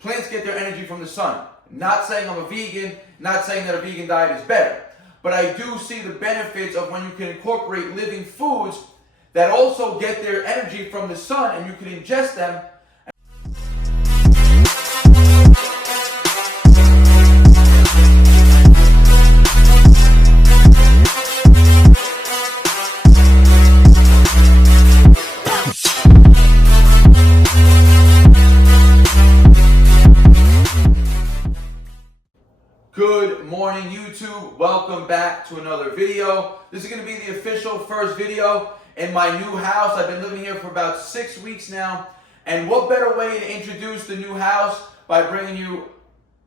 Plants get their energy from the sun. Not saying I'm a vegan, not saying that a vegan diet is better, but I do see the benefits of when you can incorporate living foods that also get their energy from the sun and you can ingest them. Good morning, YouTube. Welcome back to another video. This is going to be the official first video in my new house. I've been living here for about 6 weeks now. And what better way to introduce the new house by bringing you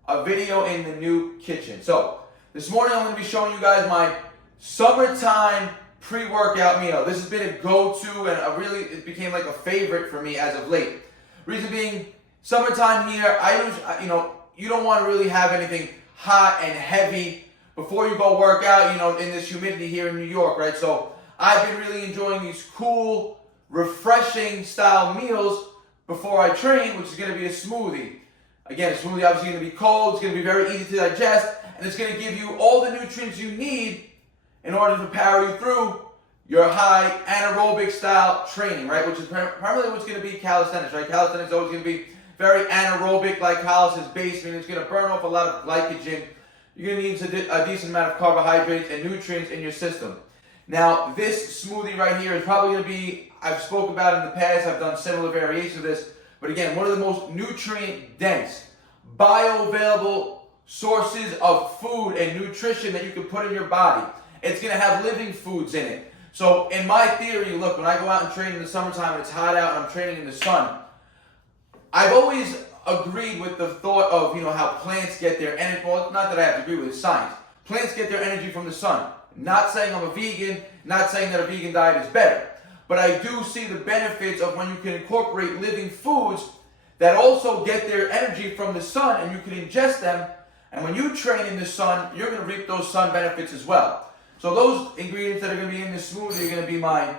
a video in the new kitchen. So this morning I'm going to be showing you guys my summertime pre-workout meal. This has been a go-to and it became like a favorite for me as of late. Reason being, summertime here, you don't want to really have anything hot and heavy before you go work out, in this humidity here in New York, right? So I've been really enjoying these cool, refreshing style meals before I train, which is going to be a smoothie. Again, a smoothie obviously going to be cold, it's going to be very easy to digest, and it's going to give you all the nutrients you need in order to power you through your high anaerobic style training, right? Which is primarily what's going to be calisthenics, right? Calisthenics is always going to be very anaerobic, glycolysis based, meaning it's going to burn off a lot of glycogen. You're going to need a decent amount of carbohydrates and nutrients in your system. Now, this smoothie right here is probably going to be, I've spoke about it in the past, I've done similar variations of this, but again, one of the most nutrient dense, bioavailable sources of food and nutrition that you can put in your body. It's going to have living foods in it. So in my theory, look, when I go out and train in the summertime and it's hot out and I'm training in the sun, I've always agreed with the thought of, how plants get their energy. Well, not that I have to agree with, it's science. Plants get their energy from the sun. Not saying I'm a vegan, not saying that a vegan diet is better. But I do see the benefits of when you can incorporate living foods that also get their energy from the sun and you can ingest them. And when you train in the sun, you're going to reap those sun benefits as well. So those ingredients that are going to be in this smoothie are going to be my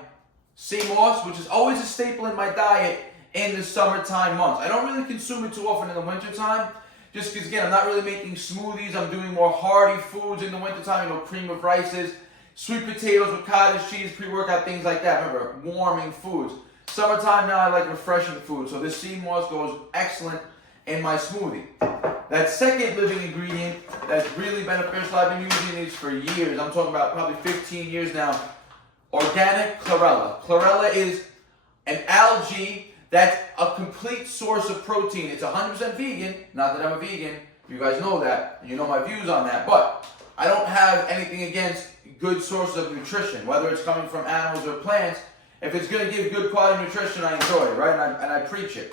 sea moss, which is always a staple in my diet in the summertime months. I don't really consume it too often in the wintertime, just because, again, I'm not really making smoothies. I'm doing more hearty foods in the wintertime, cream of rices, sweet potatoes with cottage cheese, pre-workout, things like that. Remember, warming foods. Summertime now, I like refreshing food, so this sea moss goes excellent in my smoothie. That second living ingredient that's really beneficial, I've been using these for years. I'm talking about probably 15 years now. Organic chlorella. Chlorella is an algae that's a complete source of protein. It's 100% vegan. Not that I'm a vegan. You guys know that. And you know my views on that. But I don't have anything against good sources of nutrition, whether it's coming from animals or plants. If it's going to give good quality nutrition, I enjoy it, right? And I preach it.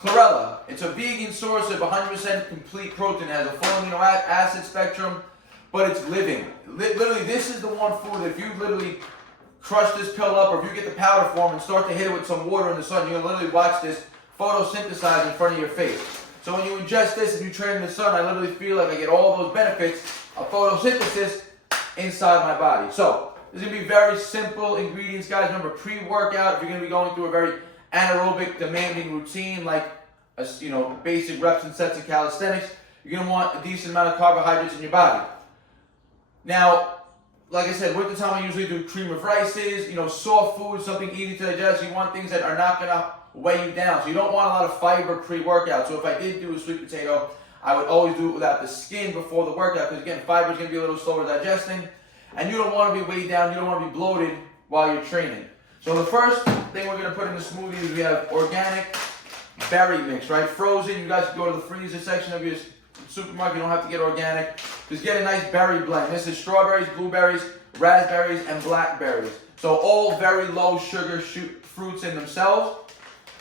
Chlorella. It's a vegan source of 100% complete protein. It has a full amino acid spectrum, but it's living. Literally, this is the one food that if you literally crush this pill up, or if you get the powder form and start to hit it with some water in the sun, you're going to literally watch this photosynthesize in front of your face. So when you ingest this and you train in the sun, I literally feel like I get all those benefits of photosynthesis inside my body. So this is going to be very simple ingredients, guys. Remember, pre-workout, if you're going to be going through a very anaerobic, demanding routine, like basic reps and sets of calisthenics, you're going to want a decent amount of carbohydrates in your body. Now, like I said, wintertime I usually do cream of rices, soft foods, something easy to digest. You want things that are not going to weigh you down. So you don't want a lot of fiber pre-workout. So if I did do a sweet potato, I would always do it without the skin before the workout, because again, fiber is going to be a little slower digesting, and you don't want to be weighed down, you don't want to be bloated while you're training. So the first thing we're going to put in the smoothie is we have organic berry mix, right? Frozen. You guys can go to the freezer section of your supermarket. You don't have to get organic. Just get a nice berry blend. This is strawberries, blueberries, raspberries, and blackberries. So all very low sugar fruits in themselves.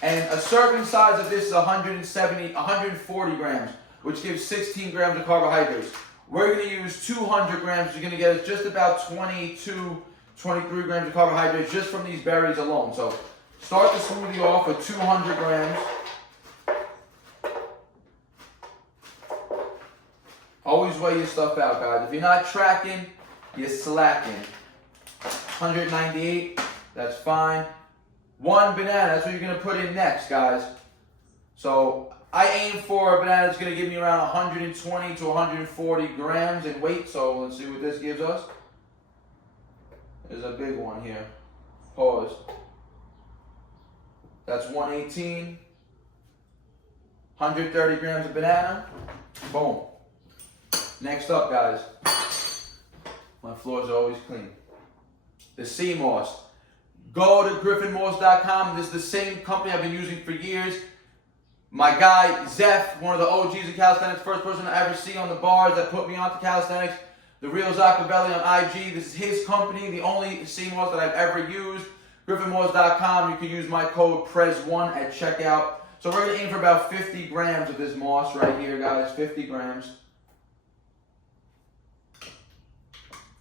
And a serving size of this is 140 grams, which gives 16 grams of carbohydrates. We're going to use 200 grams. You're going to get just about 22, 23 grams of carbohydrates just from these berries alone. So start the smoothie off with 200 grams. Always weigh your stuff out, guys. If you're not tracking, you're slacking. 198, that's fine. One banana, that's what you're going to put in next, guys. So I aim for a banana that's going to give me around 120 to 140 grams in weight. So let's see what this gives us. There's a big one here. Pause. That's 118. 130 grams of banana. Boom. Next up, guys. My floors are always clean. The sea moss. Go to griffinmoss.com. This is the same company I've been using for years. My guy, Zeph, one of the OGs of calisthenics, first person I ever see on the bars that put me onto calisthenics. The real Zaccavelli on IG. This is his company, the only sea moss that I've ever used. griffinmoss.com. You can use my code PREZ1 at checkout. So we're going to aim for about 50 grams of this moss right here, guys. 50 grams.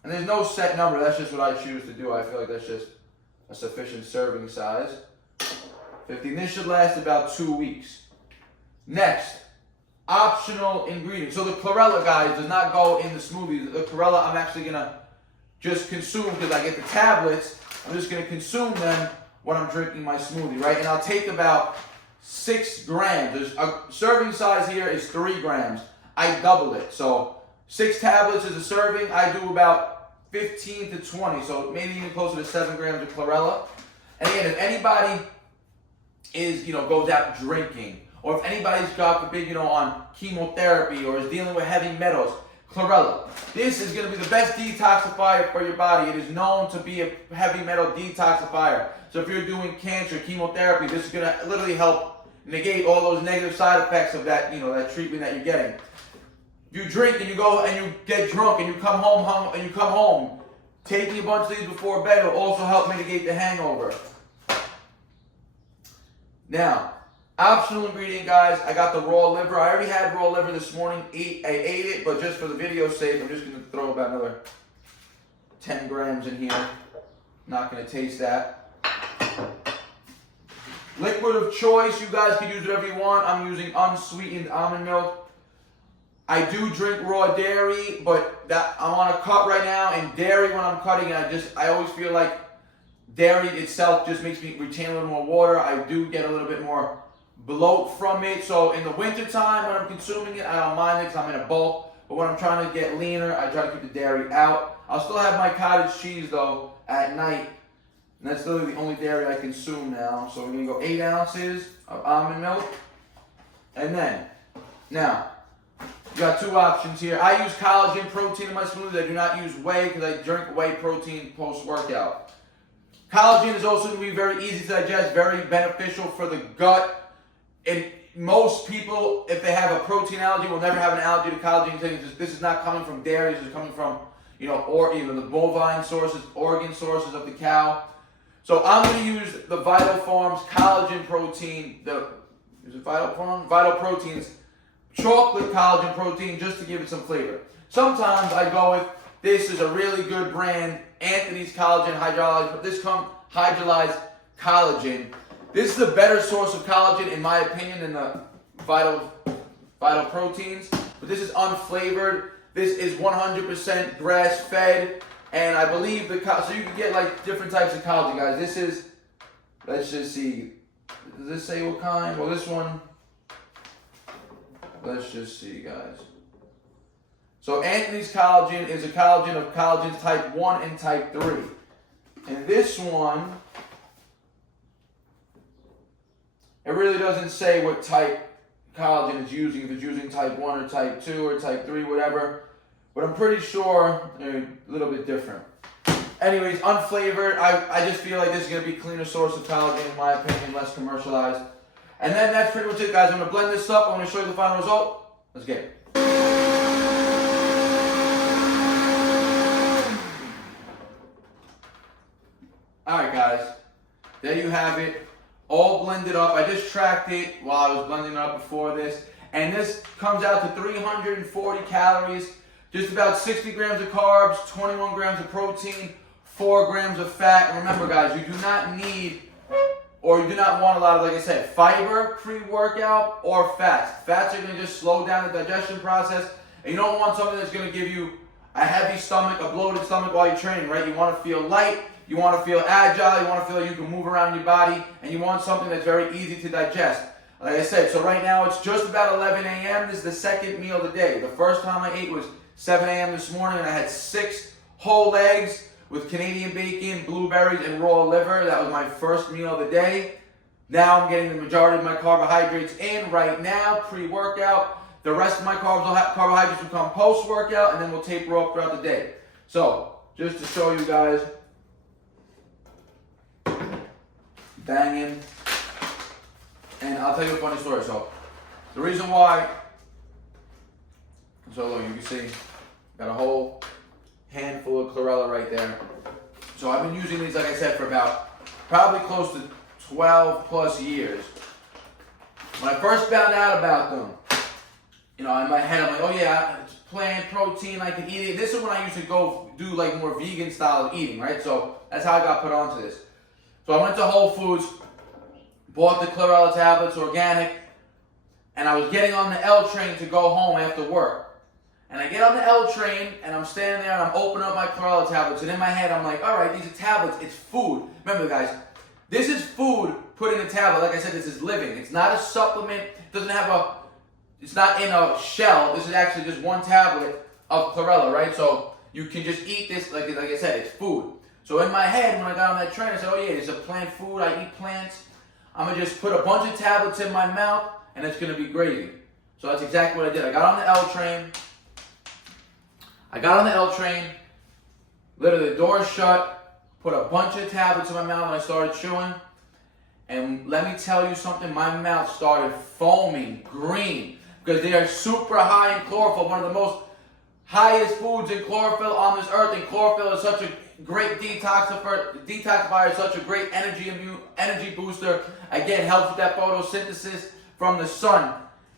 And there's no set number. That's just what I choose to do. I feel like that's just a sufficient serving size. 50. This should last about 2 weeks. Next, optional ingredients. So the chlorella, guys, does not go in the smoothie. The chlorella I'm actually going to just consume because I get the tablets. I'm just going to consume them when I'm drinking my smoothie, right? And I'll take about 6 grams. There's a serving size here is 3 grams. I double it. So 6 tablets is a serving. I do about 15 to 20. So maybe even closer to 7 grams of chlorella. And again, if anybody is, goes out drinking, or if anybody's got forbid, on chemotherapy or is dealing with heavy metals, chlorella. This is going to be the best detoxifier for your body. It is known to be a heavy metal detoxifier. So if you're doing cancer, chemotherapy, this is going to literally help negate all those negative side effects of that, that treatment that you're getting. If you drink and you go and you get drunk and you come home, taking a bunch of these before bed will also help mitigate the hangover. Now, optional ingredient, guys, I got the raw liver. I already had raw liver this morning. I ate it, but just for the video's sake, I'm just going to throw about another 10 grams in here. Not going to taste that. Liquid of choice, you guys can use whatever you want. I'm using unsweetened almond milk. I do drink raw dairy, but I'm on a cut right now, and dairy when I'm cutting, I always feel like dairy itself just makes me retain a little more water. I do get a little bit more bloat from it. So in the winter time when I'm consuming it, I don't mind it because I'm in a bulk. But when I'm trying to get leaner, I try to keep the dairy out. I'll still have my cottage cheese though at night. And that's literally the only dairy I consume now. So we're going to go 8 ounces of almond milk. And then, now, you got 2 options here. I use collagen protein in my smoothies. I do not use whey because I drink whey protein post-workout. Collagen is also going to be very easy to digest, very beneficial for the gut. And most people, if they have a protein allergy, will never have an allergy to collagen. This is not coming from dairy. This is coming from, or even the bovine sources, organ sources of the cow. So I'm going to use the Vital Farms collagen protein. Is it Vital Farms? Vital Proteins chocolate collagen protein just to give it some flavor. Sometimes I go with, this is a really good brand, Anthony's Collagen Hydrolyzed, but this hydrolyzed collagen. This is a better source of collagen in my opinion than the Vital Proteins, but this is unflavored. This is 100% grass fed, and I believe so you can get like different types of collagen, guys. This is, let's just see, does this say what kind? Well, this one, let's just see, guys. So Anthony's Collagen is a collagen of collagens type 1 and type 3. And this one, it really doesn't say what type collagen it's using, if it's using type 1 or type 2 or type 3, whatever. But I'm pretty sure they're a little bit different. Anyways, unflavored. I just feel like this is going to be a cleaner source of collagen in my opinion, less commercialized. And then that's pretty much it, guys. I'm going to blend this up. I'm going to show you the final result. Let's get it. Alright, guys. There you have it. All blended up. I just tracked it while I was blending it up before this. And this comes out to 340 calories, just about 60 grams of carbs, 21 grams of protein, 4 grams of fat. And remember, guys, you do not need, or you do not want a lot of, like I said, fiber pre-workout or fats. Fats are going to just slow down the digestion process. And you don't want something that's going to give you a heavy stomach, a bloated stomach while you're training, right? You want to feel light. You want to feel agile, you want to feel like you can move around your body, and you want something that's very easy to digest. Like I said, so right now it's just about 11 a.m. This is the second meal of the day. The first time I ate was 7 a.m. this morning, and I had 6 whole eggs with Canadian bacon, blueberries, and raw liver. That was my first meal of the day. Now I'm getting the majority of my carbohydrates in right now, pre-workout. The rest of my carbohydrates will come post-workout, and then we'll taper off throughout the day. So, just to show you guys, banging. And I'll tell you a funny story. So, the reason why, so look, you can see, got a whole handful of chlorella right there. So I've been using these, like I said, for about probably close to 12 plus years. When I first found out about them, you know, in my head, I'm like, oh yeah, it's plant protein, I can eat it. This is when I used to go do like more vegan style eating, right? So that's how I got put onto this. So I went to Whole Foods, bought the chlorella tablets, organic, and I was getting on the L train to go home after work. And I get on the L train, and I'm standing there, and I'm opening up my chlorella tablets, and in my head, I'm like, all right, these are tablets, it's food. Remember, guys, this is food put in a tablet. Like I said, this is living. It's not a supplement. It doesn't have it's not in a shell. This is actually just one tablet of chlorella, right? So you can just eat this, like I said, it's food. So in my head, when I got on that train, I said, oh yeah, it's a plant food, I eat plants. I'm going to just put a bunch of tablets in my mouth, and it's going to be gravy. So that's exactly what I did. I got on the L train. Literally the door shut, put a bunch of tablets in my mouth, and I started chewing. And let me tell you something, my mouth started foaming green because they are super high in chlorophyll, one of the most highest foods in chlorophyll on this earth. And chlorophyll is such a great detoxifier, such a great energy booster. Again, helps with that photosynthesis from the sun.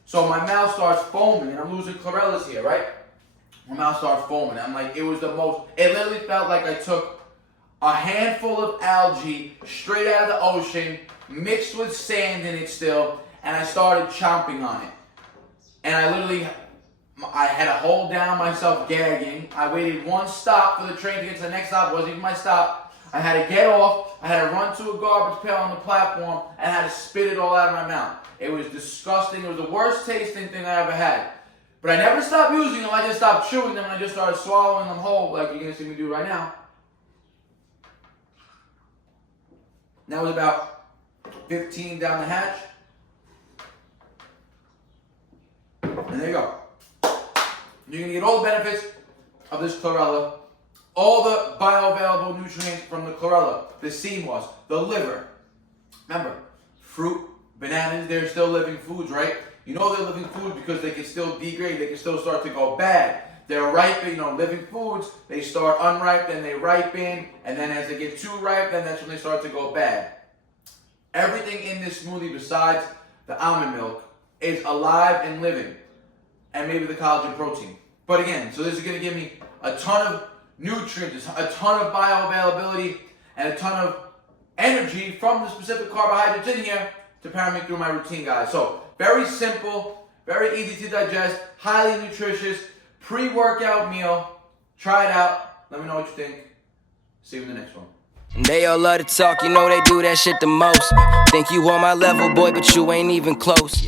So my mouth starts foaming, and I'm losing chlorellas here, right? My mouth starts foaming. I'm like, it literally felt like I took a handful of algae straight out of the ocean, mixed with sand in it still, and I started chomping on it. And I had to hold down myself gagging. I waited one stop for the train to get to the next stop. It wasn't even my stop. I had to get off. I had to run to a garbage pail on the platform, and I had to spit it all out of my mouth. It was disgusting. It was the worst tasting thing I ever had. But I never stopped using them. I just stopped chewing them, and I just started swallowing them whole, like you're going to see me do right now. That was about 15 down the hatch. And there you go. You're going to get all the benefits of this chlorella, all the bioavailable nutrients from the chlorella, the sea moss, the liver. Remember, fruit, bananas, they're still living foods, right? You know they're living foods because they can still degrade, they can still start to go bad. They're ripe, you know, living foods, they start unripe, then they ripen, and then as they get too ripe, then that's when they start to go bad. Everything in this smoothie besides the almond milk is alive and living, and maybe the collagen protein. But again, so this is going to give me a ton of nutrients, a ton of bioavailability, and a ton of energy from the specific carbohydrates in here to power me through my routine, guys. So very simple, very easy to digest, highly nutritious, pre-workout meal. Try it out. Let me know what you think. See you in the next one. They all love to talk, you know they do that shit the most. Think you on my level, boy, but you ain't even close.